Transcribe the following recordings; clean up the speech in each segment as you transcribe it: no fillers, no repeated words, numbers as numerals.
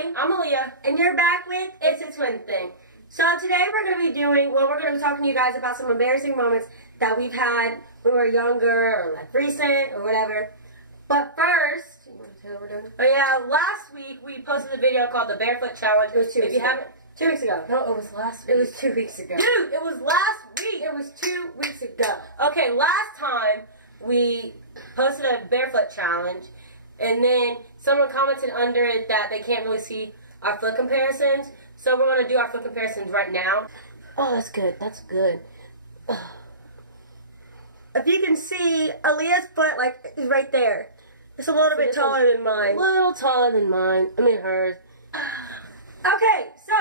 Alani. I'm Aaliyah. And you're back with It's a Twin Thing. So today we're going to be doing, we're going to be talking to you guys about some embarrassing moments that we've had when we were younger or like recent or whatever. But first, you want to tell what we're doing? Oh yeah, last week we posted a video called the Barefoot Challenge. It was 2 weeks ago. 2 weeks ago. No, it was last week. It was 2 weeks ago. Dude, it was last week. It was 2 weeks ago. Okay, last time we posted a Barefoot Challenge, and then someone commented under it that they can't really see our foot comparisons. So we're going to do our foot comparisons right now. Oh, that's good. That's good. If you can see, Aaliyah's foot, like, is right there. It's a little bit taller than mine. A little taller than mine. I mean, hers. Okay, so,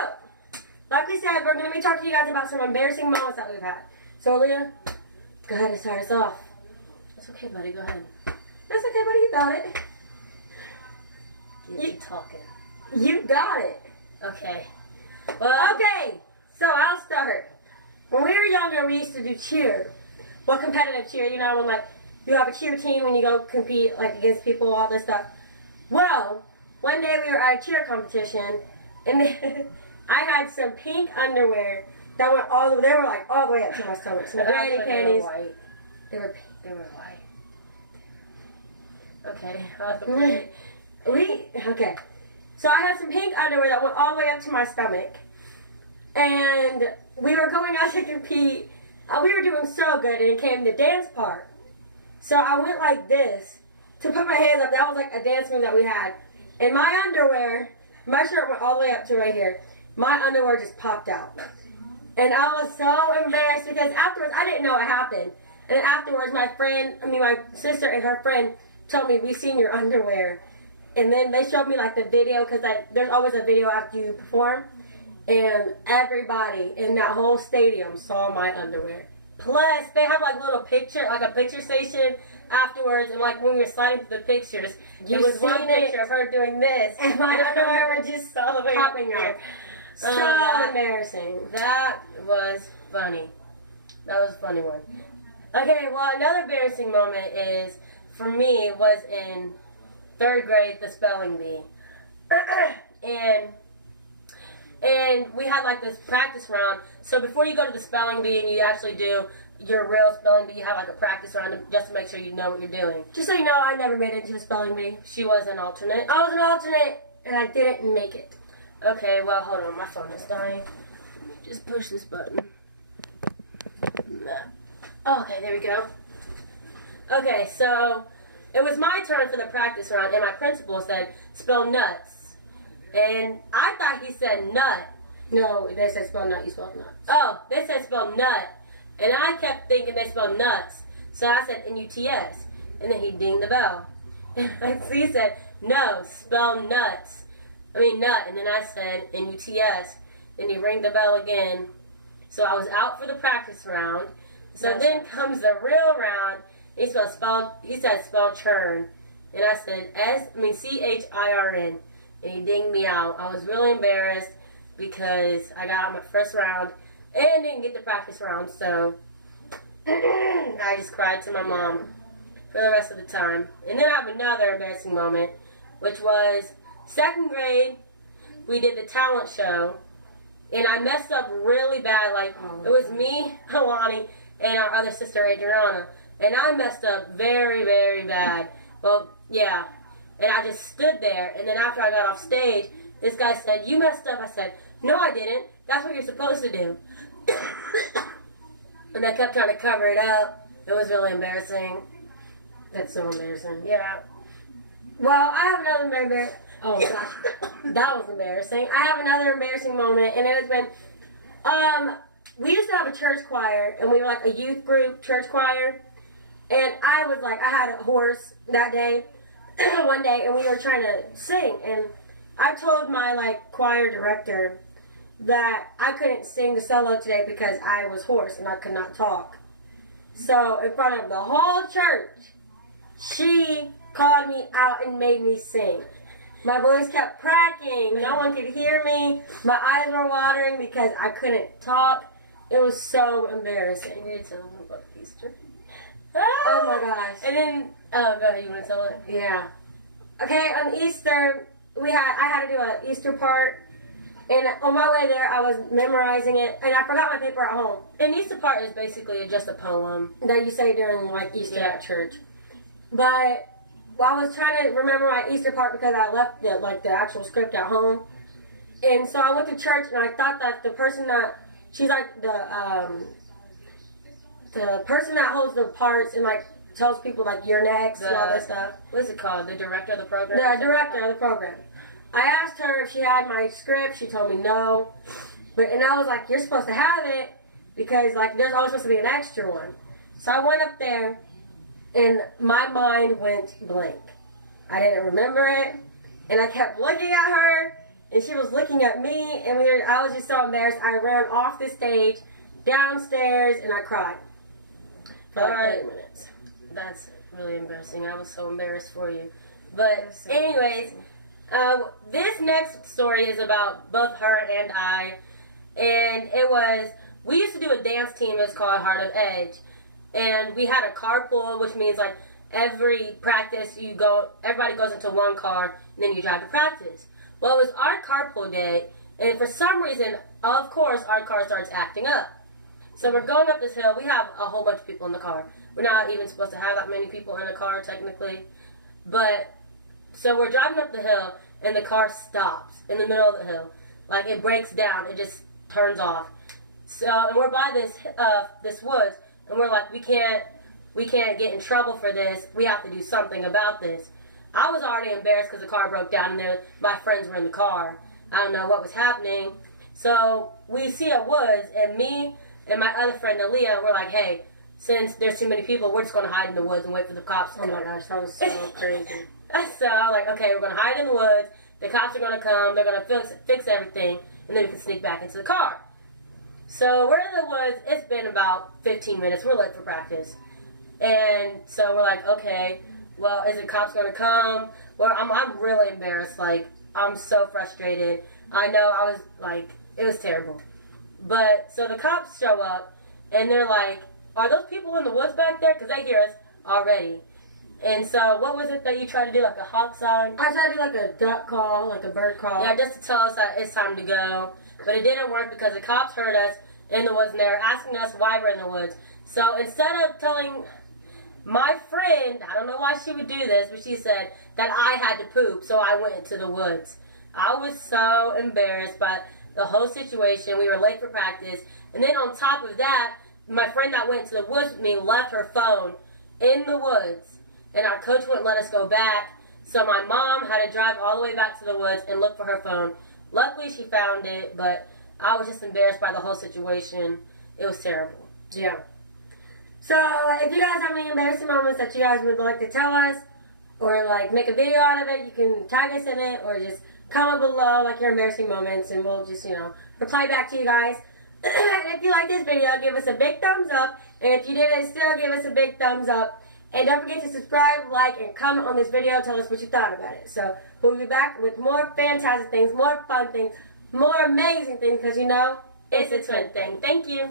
like we said, we're going to be talking to you guys about some embarrassing moments that we've had. So, Aaliyah, go ahead and start us off. It's okay, buddy. Go ahead. That's okay, buddy. You got it. Keep talking. You got it. Okay. Well, okay, so I'll start. When we were younger, we used to do cheer. Well, competitive cheer, you know, when, like, you have a cheer team and you go compete, like, against people, all this stuff. Well, one day we were at a cheer competition, and then I had some pink underwear that went all the way, they were, like, all the way up to my stomach. Some granny panties. They were pink. They were white. Okay. Okay. So I had some pink underwear that went all the way up to my stomach. And we were going out to compete. We were doing so good, and it came the dance part. So I went like this to put my hands up. That was like a dance move that we had. And my underwear, my shirt went all the way up to right here. My underwear just popped out. And I was so embarrassed because afterwards, I didn't know what happened. And then afterwards, my sister and her friend told me, "We've seen your underwear." And then they showed me like the video, because there's always a video after you perform. And everybody in that whole stadium saw my underwear. Plus, they have like a picture station afterwards. And like when we were sliding through the pictures, there was one picture of her doing this. And my underwear were just popping out. So embarrassing. That was funny. That was a funny one. Okay, well, another embarrassing moment for me, was in 3rd grade, the spelling bee. And we had like this practice round. So before you go to the spelling bee and you actually do your real spelling bee, you have like a practice round just to make sure you know what you're doing. Just so you know, I never made it to the spelling bee. She was an alternate. I was an alternate, and I didn't make it. Okay, well, hold on. My phone is dying. Just push this button. Okay, there we go. Okay, so it was my turn for the practice round, and my principal said, "Spell nuts." And I thought he said nut. No, they said spell nut, you spelled nuts. Oh, they said spell nut. And I kept thinking they spelled nuts. So I said N-U-T-S. And then he dinged the bell. And he said, "No, spell nuts. I mean nut." And then I said N-U-T-S. And he rang the bell again. So I was out for the practice round. So then comes the real round. He said spell churn. And I said C-H-I-R-N. And he dinged me out. I was really embarrassed because I got out my first round and didn't get the practice round. So I just cried to my mom for the rest of the time. And then I have another embarrassing moment, which was 2nd grade. We did the talent show, and I messed up really bad. Like, it was me, Alani, and our other sister, Adriana. And I messed up very, very bad. Well, yeah. And I just stood there, and then after I got off stage, this guy said, "You messed up." I said, "No, I didn't. That's what you're supposed to do." And I kept trying to cover it up. It was really embarrassing. That's so embarrassing. Yeah. Well, I have another embarrassing... Oh, gosh. That was embarrassing. I have another embarrassing moment, and it was when... we used to have a church choir, and we were like a youth group church choir. And I had a horse that day. One day, and we were trying to sing, and I told my choir director that I couldn't sing the solo today because I was hoarse and I could not talk. So in front of the whole church, she called me out and made me sing. My voice kept cracking. No one could hear me. My eyes were watering because I couldn't talk. It was so embarrassing. You need to tell them about Easter. Oh my gosh. And then, oh, go ahead. You want to tell it? Yeah. Okay, on Easter, I had to do an Easter part. And on my way there, I was memorizing it, and I forgot my paper at home. An Easter part is basically just a poem that you say during, like, Easter at church. But I was trying to remember my Easter part because I left the actual script at home. And so I went to church, and I thought that the person that, she's like the person that holds the parts and, like, tells people, like, you're next and all that stuff. What is it called? The director of the program? The director of the program. I asked her if she had my script. She told me no. And I was like, you're supposed to have it because, like, there's always supposed to be an extra one. So I went up there, and my mind went blank. I didn't remember it, and I kept looking at her, and she was looking at me, and I was just so embarrassed. I ran off the stage, downstairs, and I cried for like 30 minutes. That's really embarrassing. I was so embarrassed for you. But anyways, this next story is about both her and I. And we used to do a dance team. It was called Heart of Edge. And we had a carpool, which means like every practice everybody goes into one car, and then you drive to practice. Well, it was our carpool day, and for some reason, of course, our car starts acting up. So we're going up this hill. We have a whole bunch of people in the car. We're not even supposed to have that many people in a car, technically. But, so we're driving up the hill, and the car stops in the middle of the hill. Like, it breaks down. It just turns off. So, and we're by this woods, and we're like, we can't get in trouble for this. We have to do something about this. I was already embarrassed because the car broke down, and my friends were in the car. I don't know what was happening. So, we see a woods, and me and my other friend, Aaliyah, we're like, hey, since there's too many people, we're just going to hide in the woods and wait for the cops to come. Oh my gosh, that was so crazy. So I'm like, okay, we're going to hide in the woods. The cops are going to come. They're going to fix everything, and then we can sneak back into the car. So we're in the woods. It's been about 15 minutes. We're late for practice. And so we're like, okay, well, is the cops going to come? Well, I'm really embarrassed. Like, I'm so frustrated. I know I was, like, it was terrible. But, so the cops show up, and they're like, are those people in the woods back there? Because they hear us already. And so, what was it that you tried to do, like a hawk sign? I tried to do like a duck call, like a bird call. Yeah, just to tell us that it's time to go. But it didn't work because the cops heard us in the woods, and they were asking us why we're in the woods. So, instead of telling my friend, I don't know why she would do this, but she said that I had to poop, so I went into the woods. I was so embarrassed by the whole situation. We were late for practice. And then on top of that, my friend that went to the woods with me left her phone in the woods. And our coach wouldn't let us go back. So my mom had to drive all the way back to the woods and look for her phone. Luckily, she found it, but I was just embarrassed by the whole situation. It was terrible. Yeah. So, if you guys have any embarrassing moments that you guys would like to tell us, or like make a video out of it, you can tag us in it, or just comment below like your embarrassing moments, and we'll just, reply back to you guys. And if you like this video, give us a big thumbs up. And if you didn't, still give us a big thumbs up. And don't forget to subscribe, like, and comment on this video. Tell us what you thought about it. So, we'll be back with more fantastic things, more fun things, more amazing things, because it's a twin thing. Thank you.